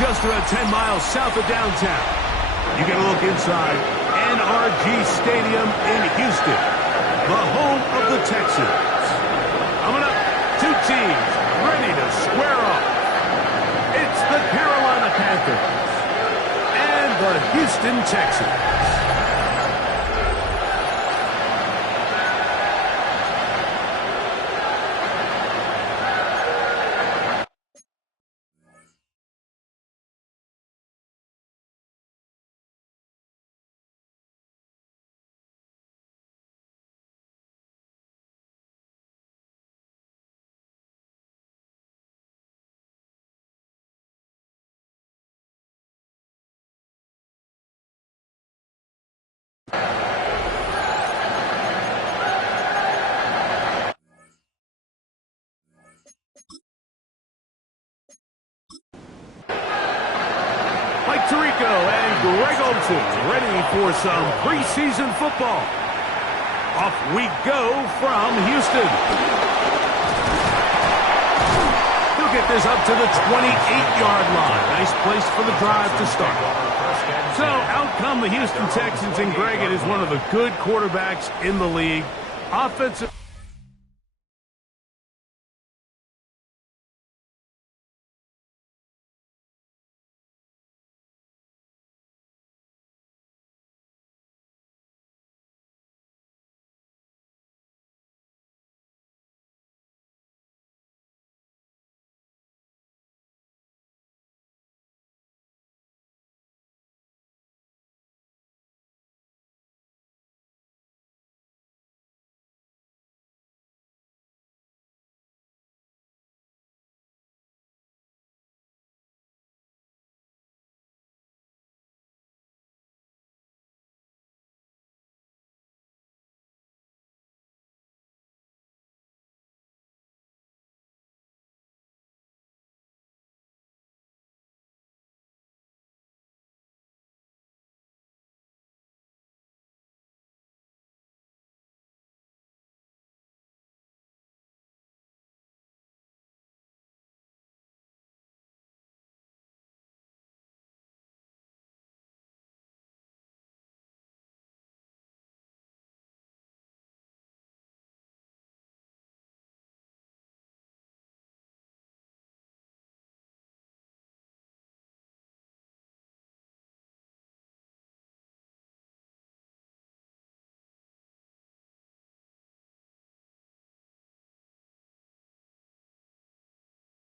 Just about 10 miles south of downtown. You get a look inside NRG Stadium in Houston, the home of the Texans. Coming up, two teams ready to square off. It's the Carolina Panthers and the Houston Texans. Tirico and Greg Olsen ready for some preseason football. Off we go from Houston. He'll get this up to the 28-yard line. Nice place for the drive to start. So out come the Houston Texans, and Greg, it is one of the good quarterbacks in the league. Offensive.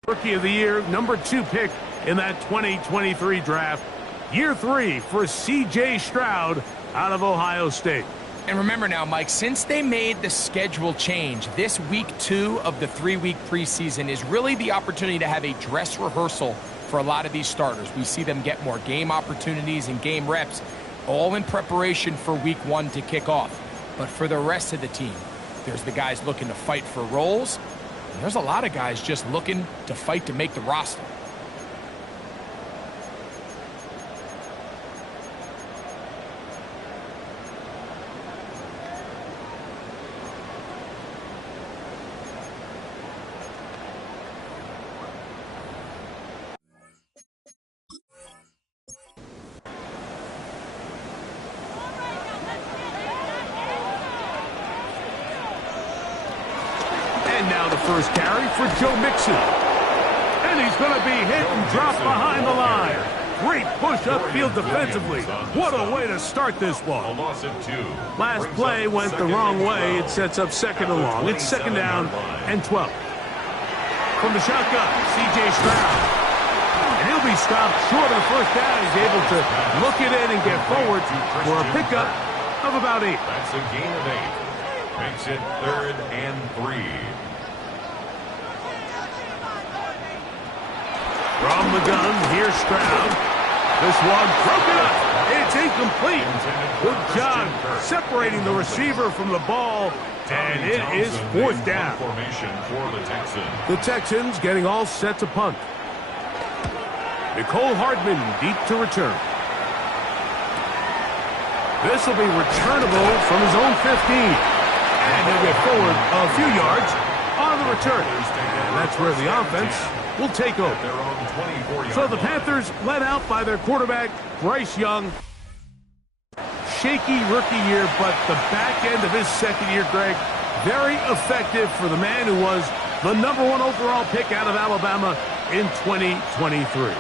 Rookie of the Year, number 2 pick in that 2023 draft. Year 3 for C.J. Stroud out of Ohio State. And remember now, Mike, since they made the schedule change, this week 2 of the 3-week preseason is really the opportunity to have a dress rehearsal for a lot of these starters. We see them get more game opportunities and game reps, all in preparation for week 1 to kick off. But for the rest of the team, there's the guys looking to fight for roles. And there's a lot of guys just looking to fight to make the roster. Now the first carry for Joe Mixon. And he's going to be hit and dropped behind the line. Great push upfield defensively. What a way to start this one. Last play went the wrong way. It sets up second and long. It's second down and 12. From the shotgun, C.J. Stroud. And he'll be stopped short of the first down. He's able to look it in and get forward for a pickup of about 8. That's a gain of 8. Makes it 3rd and 3. From the gun, here's Stroud. This one broken up. It's incomplete. Good job separating the receiver from the ball, and it is fourth down. The Texans getting all set to punt. Nicole Hardman deep to return. This will be returnable from his own 15. And he'll get forward a few yards on the return. And that's where the offense will take over. So the Panthers led out by their quarterback, Bryce Young. Shaky rookie year, but the back end of his second year, Greg, very effective for the man who was the #1 overall pick out of Alabama in 2023.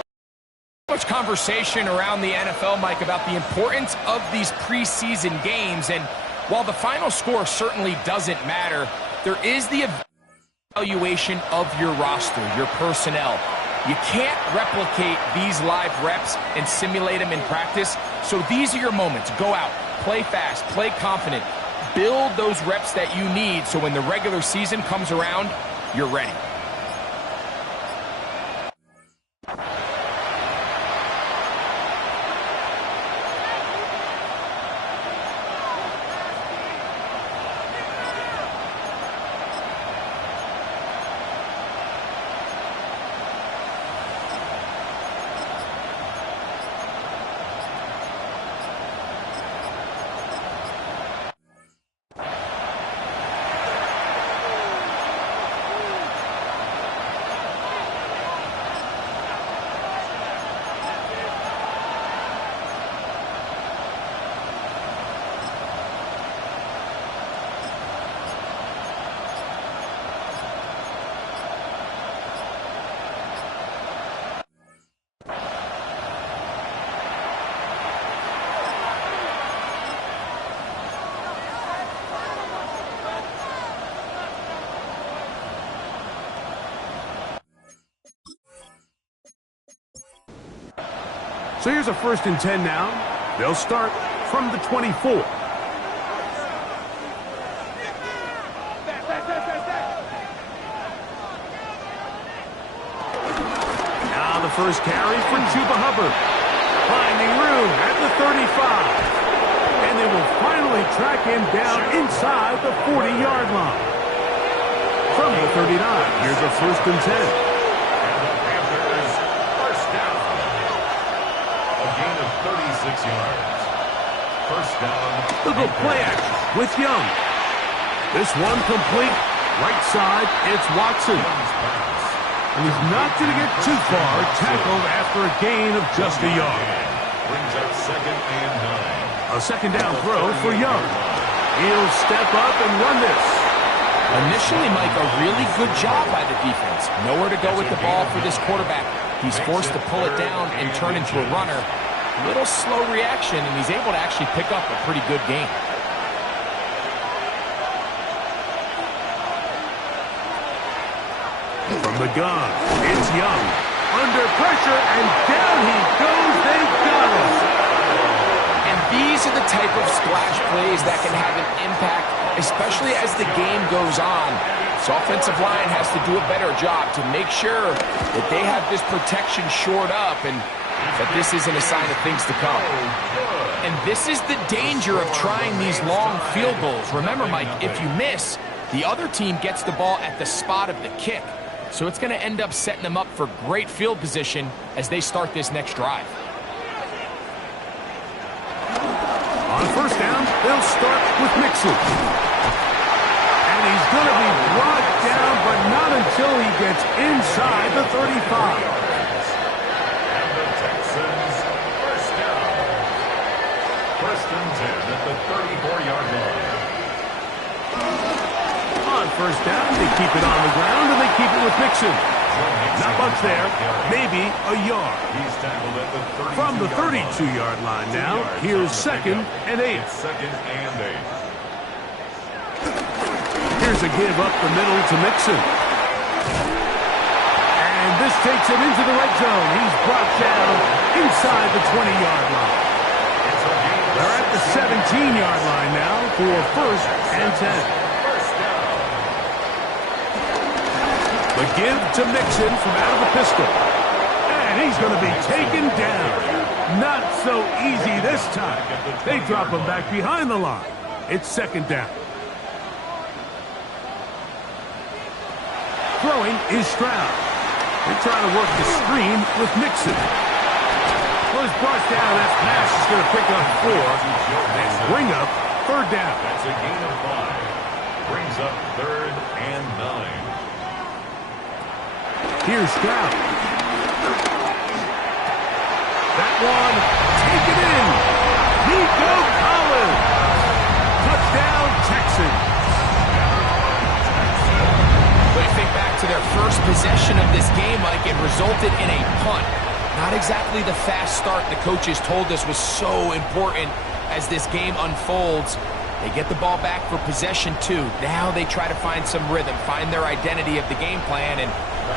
Much conversation around the NFL, Mike, about the importance of these preseason games. And while the final score certainly doesn't matter, there is the evaluation of your roster, your personnel. You can't replicate these live reps and simulate them in practice. So these are your moments. Go out, play fast, play confident, build those reps that you need so when the regular season comes around, you're ready. So here's a 1st and 10 now. They'll start from the 24. Now the first carry for Chuba Hubbard. Finding room at the 35. And they will finally track him down inside the 40-yard line. From the 39, here's a 1st and 10. Yards. First down. They'll go play action with Young. This one complete. Right side, it's Watson. And he's not going to get too far. Tackled after a gain of just a yard. Brings up 2nd and 9. A 2nd down throw for Young. He'll step up and run this. Initially, Mike, a really good job by the defense. Nowhere to go with the ball for this quarterback. He's forced to pull it down and turn into a runner. Little slow reaction, and he's able to actually pick up a pretty good game. From the gun, it's Young. Under pressure, and down he goes. They got him. And these are the type of splash plays that can have an impact, especially as the game goes on. So offensive line has to do a better job to make sure that they have this protection shored up and that this isn't a sign of things to come. And this is the danger of trying these long field goals. Remember, Mike, if you miss, the other team gets the ball at the spot of the kick. So it's going to end up setting them up for great field position as they start this next drive. On 1st down, they'll start with Mixon. And he's going to be brought down, but not until he gets inside the 35. First and 10 at the 34-yard line. On 1st down, they keep it on the ground, and they keep it with Mixon. Not much there, maybe a yard. He's tackled at the 32 From the 32-yard line now, here's 2nd and 8. 2nd and 8. Here's a give up the middle to Mixon. And this takes him into the red zone. He's brought down inside the 20-yard line. They're at the 17-yard line now for 1st and 10. The give to Mixon from out of the pistol. And he's going to be taken down. Not so easy this time. They drop him back behind the line. It's second down. Throwing is Stroud. They're trying to work the screen with Mixon. Well, he's brought down. That pass is going to pick up 4 and bring up third down. That's a gain of 5. Brings up 3rd and 9. Here's Stroud. That one, take it in. Nico Collins. Touchdown, Texans. When you think back to their first possession of this game, Mike, it resulted in a punt. Not exactly the fast start the coaches told us was so important as this game unfolds. They get the ball back for possession 2. Now they try to find some rhythm, find their identity of the game plan, and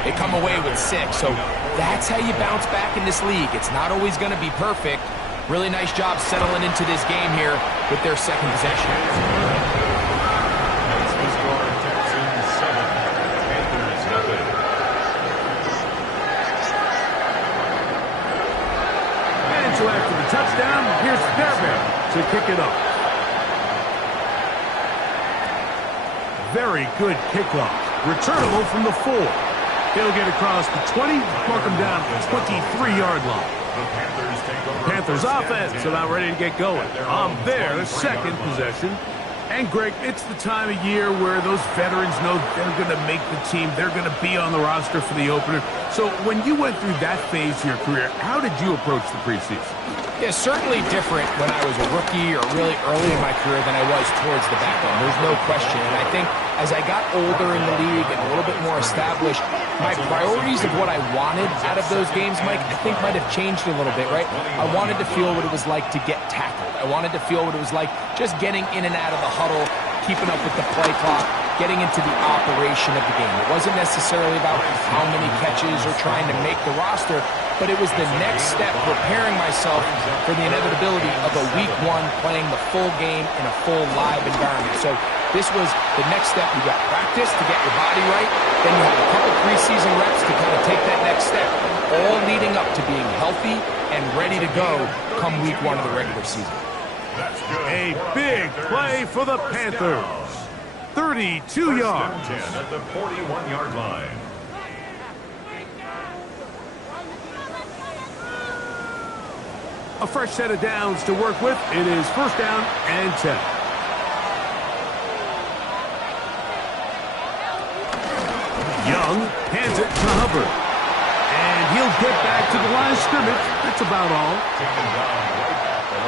they come away with 6. So that's how you bounce back in this league. It's not always going to be perfect. Really nice job settling into this game here with their second possession. That's the score, Texans 7, Panthers nothing. And so after the touchdown, here's Fairbairn to kick it up. Very good kickoff. Returnable from the 4. He'll get across the 20, mark him down at the 23-yard line. The Panthers take over. Panthers offense about ready to get going on their second possession. And, Greg, it's the time of year where those veterans know they're going to make the team. They're going to be on the roster for the opener. So when you went through that phase of your career, how did you approach the preseason? Yeah, certainly different when I was a rookie or really early in my career than I was towards the back end. There's no question. And I think as I got older in the league and a little bit more established, my priorities of what I wanted out of those games, Mike, I think might have changed a little bit, right? I wanted to feel what it was like to get tackled. I wanted to feel what it was like just getting in and out of the huddle, keeping up with the play clock, getting into the operation of the game. It wasn't necessarily about how many catches or trying to make the roster, but it was the next step, preparing myself for the inevitability of a week 1 playing the full game in a full live environment. So this was the next step. You got practice to get your body right, then you have a couple preseason reps to kind of take that next step, all leading up to being healthy and ready to go come week 1 of the regular season. A big play for the Panthers. 32 yards. 10 at the 41-yard line. A fresh set of downs to work with. It is first down and 10. Young hands it to Hubbard. And he'll get back to the line of scrimmage. That's about all.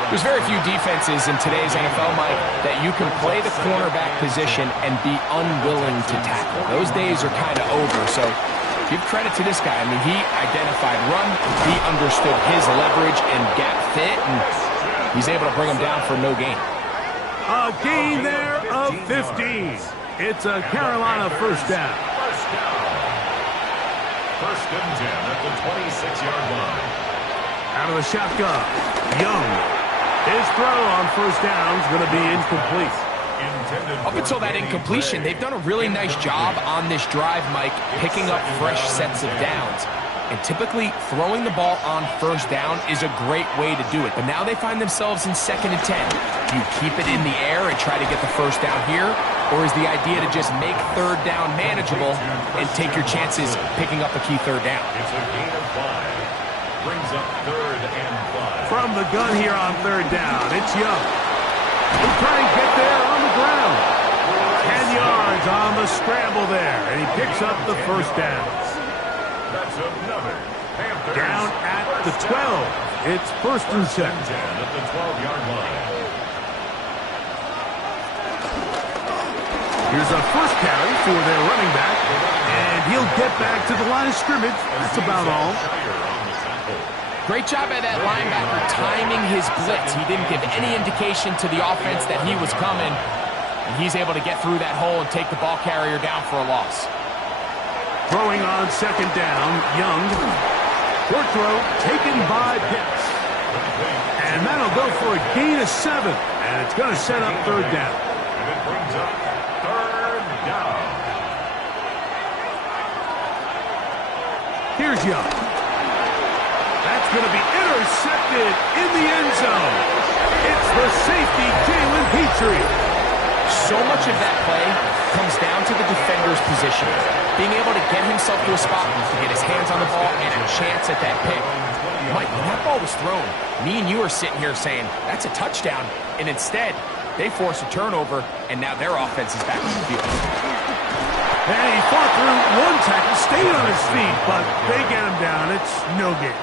There's very few defenses in today's NFL, Mike, that you can play the cornerback position and be unwilling to tackle. Those days are kind of over, so give credit to this guy. I mean, he identified run, he understood his leverage and gap fit, and he's able to bring him down for no gain. A gain there of 15. It's a Carolina first down. First and 10 at the 26-yard line. Out of the shotgun, Young. His throw on first down is going to be incomplete. Up until that incompletion, they've done a really nice job on this drive, Mike, picking up fresh sets of downs. And typically, throwing the ball on first down is a great way to do it. But now they find themselves in second and 10. Do you keep it in the air and try to get the first down here? Or is the idea to just make third down manageable and take your chances picking up a key third down? It's a gain of 5. Brings up 3rd and 5. From the gun here on third down, it's Young. He'll try and get there on the ground. 10 yards on the scramble there, and he picks up the first down. That's another Panthers. Down at the 12. It's first and 10. 10 at the 12-yard line. Here's a first carry for their running back, and he'll get back to the line of scrimmage. That's about all. Great job by that linebacker timing his blitz. He didn't give any indication to the offense that he was coming, and he's able to get through that hole and take the ball carrier down for a loss. Throwing on second down, Young. Short throw taken by Pitts. And that'll go for a gain of 7, and it's going to set up third down. And it brings up third down. Here's Young. It's going to be intercepted in the end zone. It's the safety, Jalen Petrie. So much of that play comes down to the defender's position. Being able to get himself to a spot to get his hands on the ball and a chance at that pick. Mike, when that ball was thrown, me and you are sitting here saying, that's a touchdown. And instead, they force a turnover, and now their offense is back on the field. And he fought through one tackle, stayed on his feet, but they get him down. It's no gain.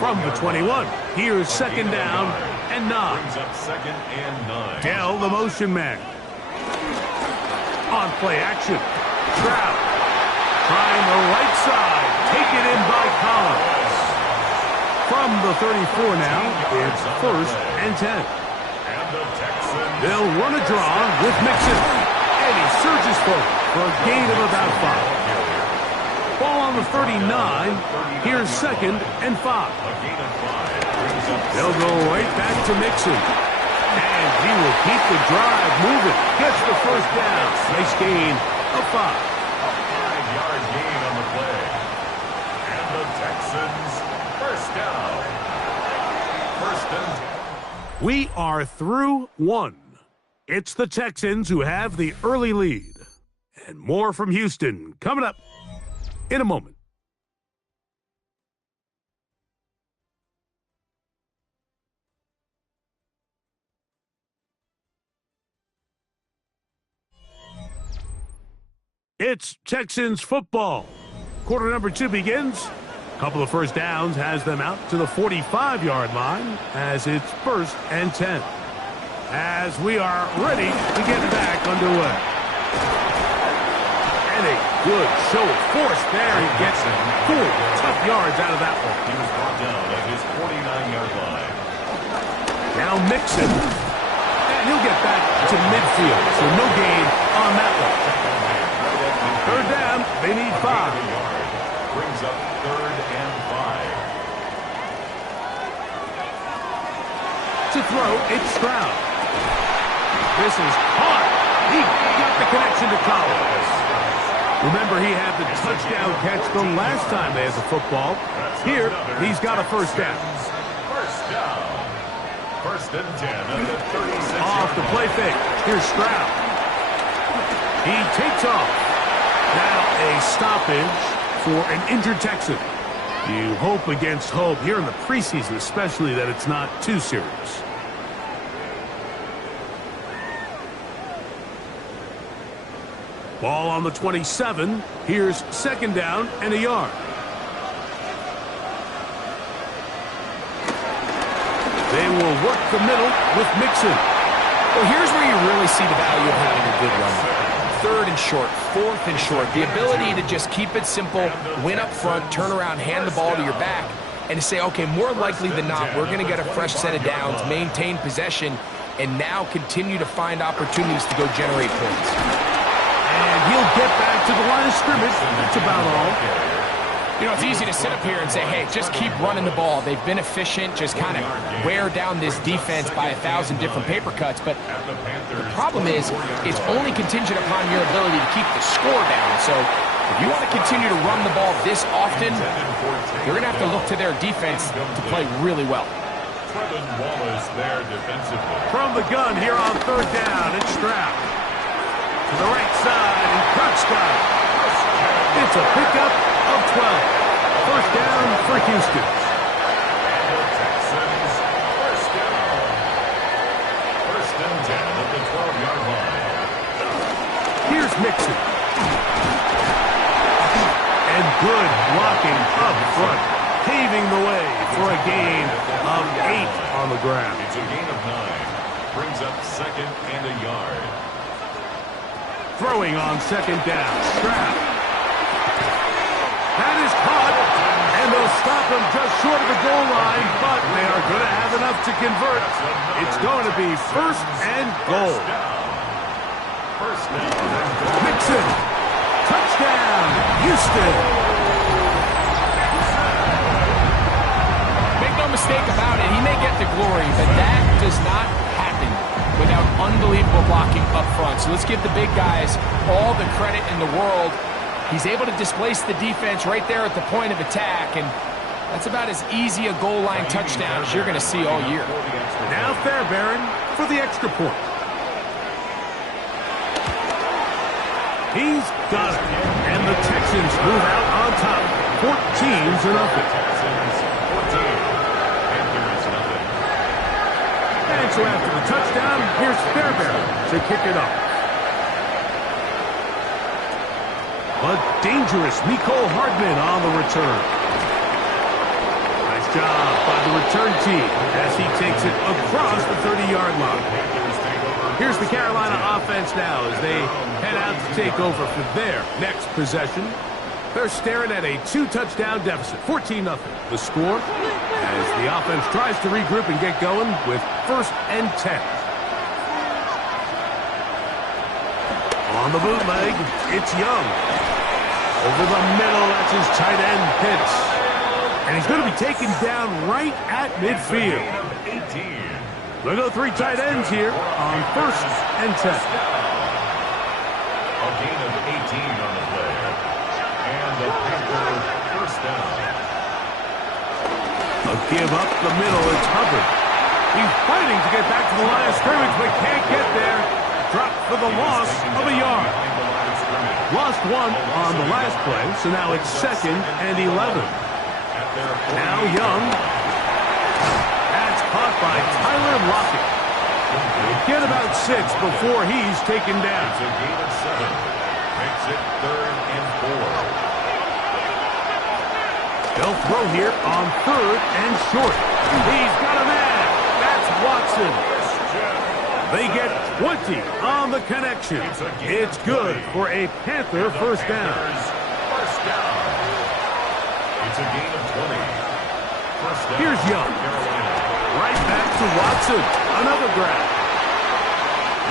From the 21, here's second down and 9. Dell, the motion man. On play action. Trout. Trying the right side. Taken in by Collins. From the 34 now, it's first and 10. They'll run a draw with Mixon. And he surges forward for a gain of about 5. Ball on the 39. Here's second and 5. They'll go right back to Mixon. And he will keep the drive moving. Gets the first down. Nice gain of 5. A 5-yard gain on the play. And the Texans first down. First and 10. We are through 1. It's the Texans who have the early lead. And more from Houston coming up in a moment. It's Texans football. Quarter number 2 begins. A couple of first downs has them out to the 45-yard line as it's first and 10. As we are ready to get back underway. And a good show of force there. He gets 4 tough yards out of that one. He was brought down at his 49-yard line. Now Mixon. And he'll get back to midfield. So no gain on that one. Third down. They need 5. Brings up third and 5. To throw, it's Stroud. This is caught. He got the connection to Collins. Remember, he had the touchdown catch the last time they had the football. Here, he's got a first down. First down. First and 10 at the 36. Off the play fake. Here's Stroud. He takes off. Now a stoppage for an injured Texan. You hope against hope here in the preseason, especially that it's not too serious. Ball on the 27. Here's second down and a yard. They will work the middle with Mixon. Well, here's where you really see the value of having a good run. Third and short, fourth and short. The ability to just keep it simple, win up front, turn around, hand the ball to your back, and to say, okay, more likely than not, we're going to get a fresh set of downs, maintain possession, and now continue to find opportunities to go generate points. And he'll get back to the line of scrimmage. That's about all. You know, it's easy to sit up here and say, hey, just keep running the ball. They've been efficient, just kind of wear down this defense by 1,000 different paper cuts. But the problem is, it's only contingent upon your ability to keep the score down. So if you want to continue to run the ball this often, you're going to have to look to their defense to play really well. From the gun here on third down, it's Stroud. To the right side, and Kirk's got it. It's a pickup of 12. First down for Houston. The Texans first down. First and 10 at the 12-yard line. Here's Mixon. And good blocking up front, paving the way for a gain of 8 on the ground. It's a gain of 9. Brings up second and a yard. Throwing on second down. Stroud. That is caught. And they'll stop him just short of the goal line, but they are going to have enough to convert. It's going to be first and goal. First down. Mixon. Touchdown, Houston. Make no mistake about it, he may get the glory, but that does not happen without unbelievable blocking up front. So let's give the big guys all the credit in the world. He's able to displace the defense right there at the point of attack, and That's about as easy a goal line touchdown as you're going to see all year. Now Fairbairn for the extra point. He's got it. And the Texans move out on top. 14-0. And so after the touchdown, here's Fairbairn to kick it off. A dangerous Mecole Hardman on the return. Nice job by the return team as he takes it across the 30-yard line. Here's the Carolina offense now as they head out to take over for their next possession. They're staring at a 2-touchdown deficit, 14-0. The score as the offense tries to regroup and get going with 1st and 10. On the bootleg, it's Young. Over the middle, that's his tight end Pitts. And he's going to be taken down right at midfield. They'll go 3 tight ends here on 1st and 10. A gain of 18 on the play. And the Panthers first down. A give up the middle, it's Hubbard. He's fighting to get back to the line of scrimmage, but can't get there. Dropped for the loss of a yard. Lost 1 on the last play, so now it's 2nd and 11. Now Young. That's caught by Tyler Lockett. He'll get about 6 before he's taken down. It's a gain of 7. Makes it 3rd and 4. They'll throw here on 3rd and short. He's got a man. That's Watson. They get 20 on the connection. It's good for a Panther first down. First down. It's a gain of 20. First down. Here's Young. Right back to Watson. Another grab.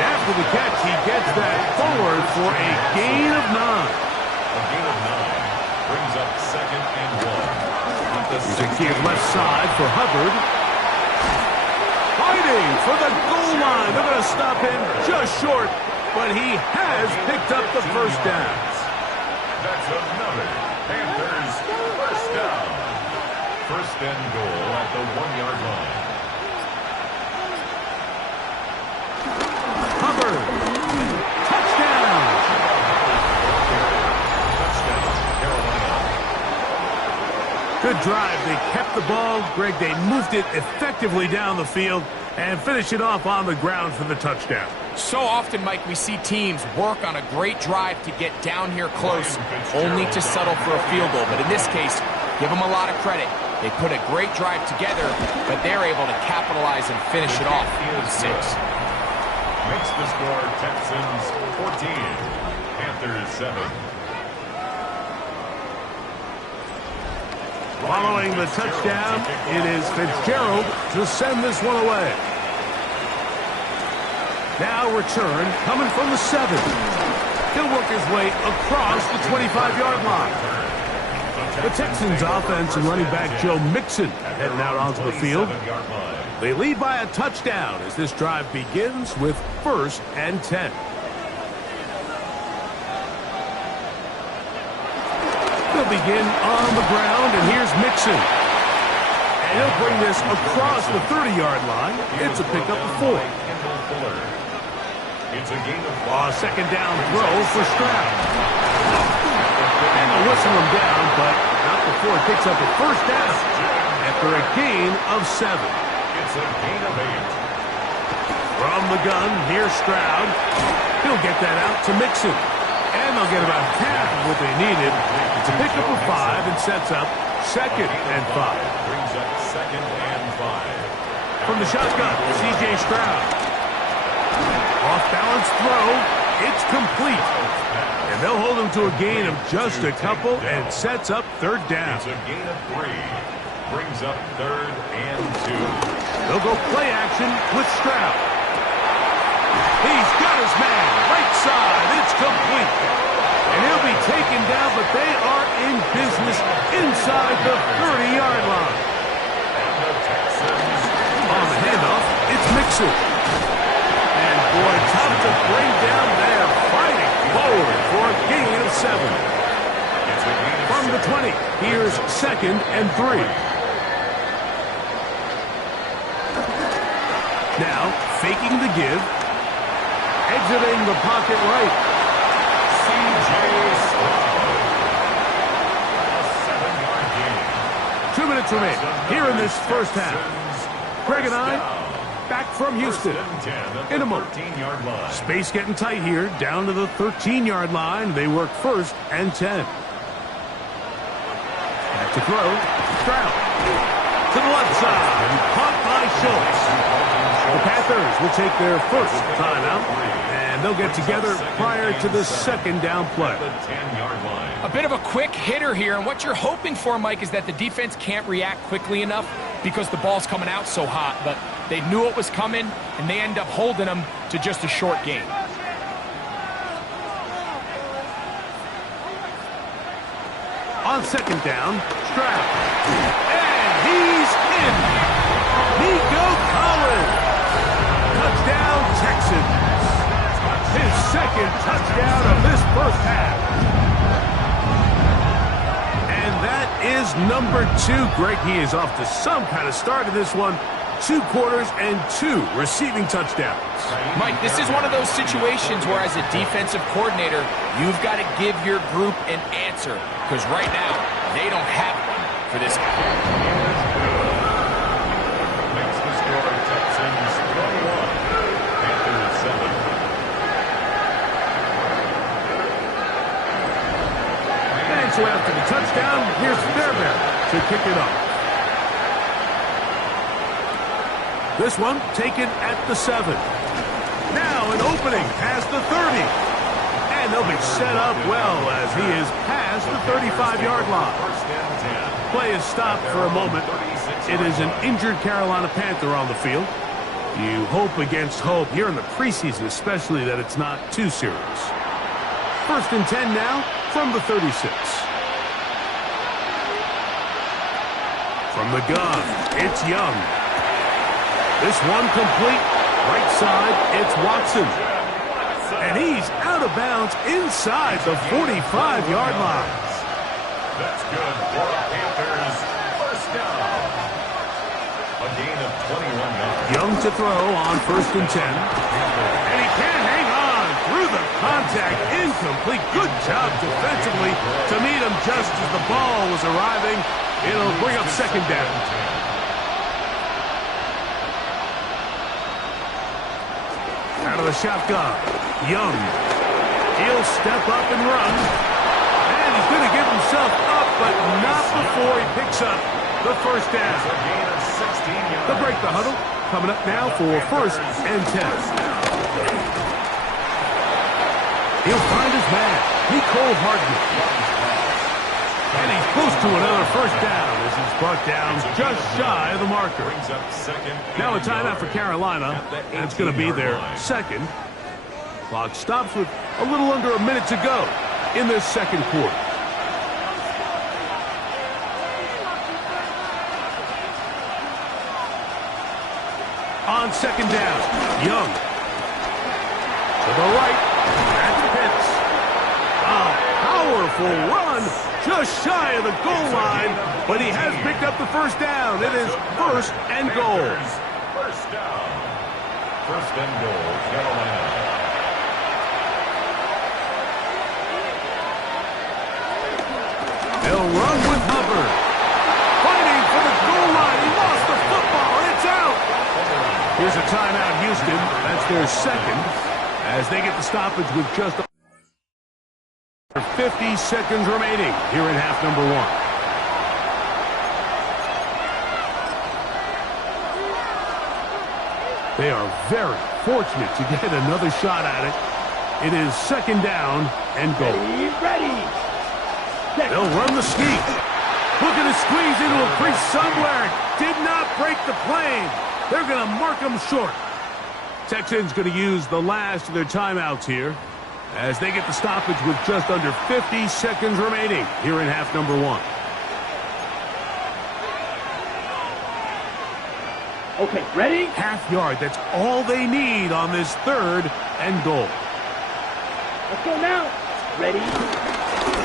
After the catch, he gets that forward for a gain of 9. A gain of 9 brings up 2nd and 1. Here's a give left side for Hubbard. Fighting for the goal line. They're going to stop him just short, but he has picked up the first down. That's another Panthers first down. First and goal at the 1-yard line. Hubbard. Touchdown. Touchdown, Carolina. Good drive. They kept the ball. Greg, they moved it effectively down the field and finished it off on the ground for the touchdown. So often, Mike, we see teams work on a great drive to get down here close, only to settle for a field goal. But in this case, give them a lot of credit. They put a great drive together, but they're able to capitalize and finish it off with 6. Makes the score Texans 14, Panthers 7. Following the touchdown, it is Fitzgerald to send this one away. Now return coming from the 7. He'll work his way across the 25-yard line. The Texans offense and running back Joe Mixon heading out onto the field. They lead by a touchdown as this drive begins with 1st and 10. They'll begin on the ground, and here's Mixon. And he'll bring this across the 30-yard line. It's a pickup of 4. It's a gain of 5. Second down throw for Stroud. And they'll whistle him down, but not before it picks up a first down after a gain of 7. It's a gain of 8. From the gun, here's Stroud. He'll get that out to Mixon. And they'll get about half of what they needed. It's a pickup of 5 and sets up 2nd and 5. Brings up 2nd and 5. From the shotgun, C.J. Stroud. Off-balance throw. It's complete. And they'll hold him to a gain of just a couple and sets up 3rd down. It's a gain of 3. Brings up 3rd and 2. They'll go play action with Stroud. He's got his man. Right side. It's complete. And he'll be taken down, but they are in business inside the 30-yard line. And the Texans On the handoff, it's Mixon. And boy, tough to bring down there. Fighting forward for a gain of 7. It's a gain of From the 20, here's 2nd and 3. faking the give. Exiting the pocket right. C.J. Stroud. A 7-yard gain. 2 minutes remain here in this first half. Greg and I back from Houston in a moment. Space getting tight here, down to the 13-yard line. They work 1st and 10. Back to throw. Stroud to the left side. Caught by Schultz. The Panthers will take their first timeout, and they'll get together prior to the second down play. A bit of a quick hitter here, and what you're hoping for, Mike, is that the defense can't react quickly enough because the ball's coming out so hot, but they knew it was coming, and they end up holding them to just a short gain. On second down, Stroud. And he's in. Nico Collins. Touchdown, Texans. His second touchdown of this first half. And that is number 2. Greg, he is off to some kind of start in this one. 2 quarters and 2 receiving touchdowns. Mike, this is one of those situations where as a defensive coordinator, you've got to give your group an answer, because right now, they don't have one for this guy. Makes the score Texans 21, Panthers 7. And so after the touchdown, here's Fairbairn to kick it off. This one taken at the 7. Now an opening past the 30. And they'll be set up well as he is past the 35-yard line. Play is stopped for a moment. It is an injured Carolina Panther on the field. You hope against hope here in the preseason, especially, that it's not too serious. 1st and 10 now from the 36. From the gun, it's Young. This one complete. Right side, it's Watson. And he's out of bounds inside the 45-yard line. That's good for the Panthers. First down. A gain of 21 yards. Young to throw on 1st and 10. And he can't hang on through the contact. Incomplete. Good job defensively to meet him just as the ball was arriving. It'll bring up second down. Out of the shotgun, Young. He'll step up and run. And he's going to give himself up, but not before he picks up the first down. They'll break the huddle. Coming up now for 1st and 10. He'll find his man, Nicole Hardman. And he's close to another first down as he's brought down just shy of the marker. Now a timeout for Carolina. That's going to be their second. Clock stops with a little under a minute to go in this second quarter. On second down, Young. To the right, that's Pitts. A powerful run just shy of the goal line, but he has picked up the first down. It is 1st and goal. First down. 1st and goal, Carolina. They'll run with Hubbard. Fighting for the goal line. He lost the football. It's out. Here's a timeout, Houston. That's their second as they get the stoppage with just 50 seconds remaining here in half number 1. They are very fortunate to get another shot at it. It is second down and goal. Ready. They'll run the sneak. Looking to squeeze into a crease somewhere. Did not break the plane. They're going to mark them short. Texans going to use the last of their timeouts here as they get the stoppage with just under 50 seconds remaining here in half number 1. Okay, ready? Half yard, that's all they need on this 3rd and goal. Let's go now. Ready?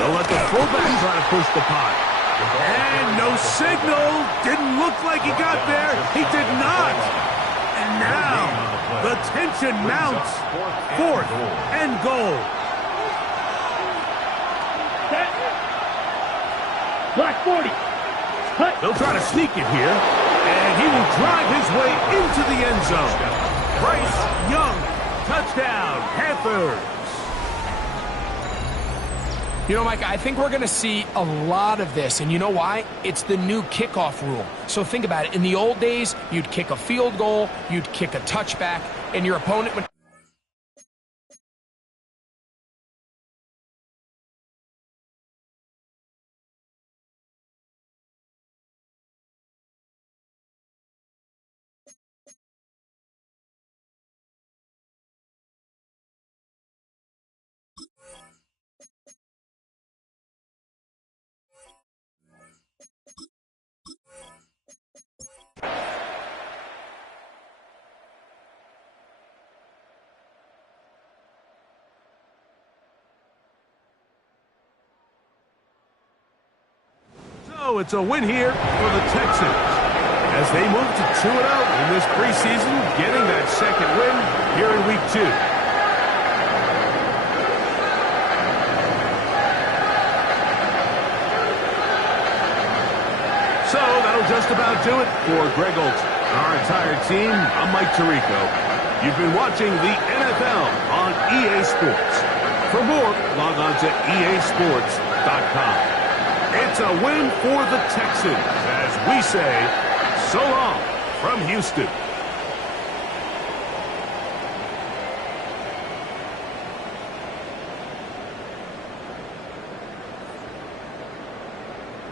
They'll let the fullback try to push the pot. And no signal. Didn't look like he got there. He did not. And now The tension mounts. Fourth and goal. Set. Black 40. Cut. They'll try to sneak it here, and he will drive his way into the end zone. Bryce Young, touchdown, Panthers. You know, Mike, I think we're going to see a lot of this, and you know why? It's the new kickoff rule. So think about it. In the old days, you'd kick a field goal, you'd kick a touchback, and your opponent would... So it's a win here for the Texans as they move to 2-0 in this preseason, getting that second win here in Week 2. So that'll just about do it for Greg Olson. Our entire team, I'm Mike Tirico. You've been watching the NFL on EA Sports. For more, log on to easports.com. It's a win for the Texans as we say so long from Houston.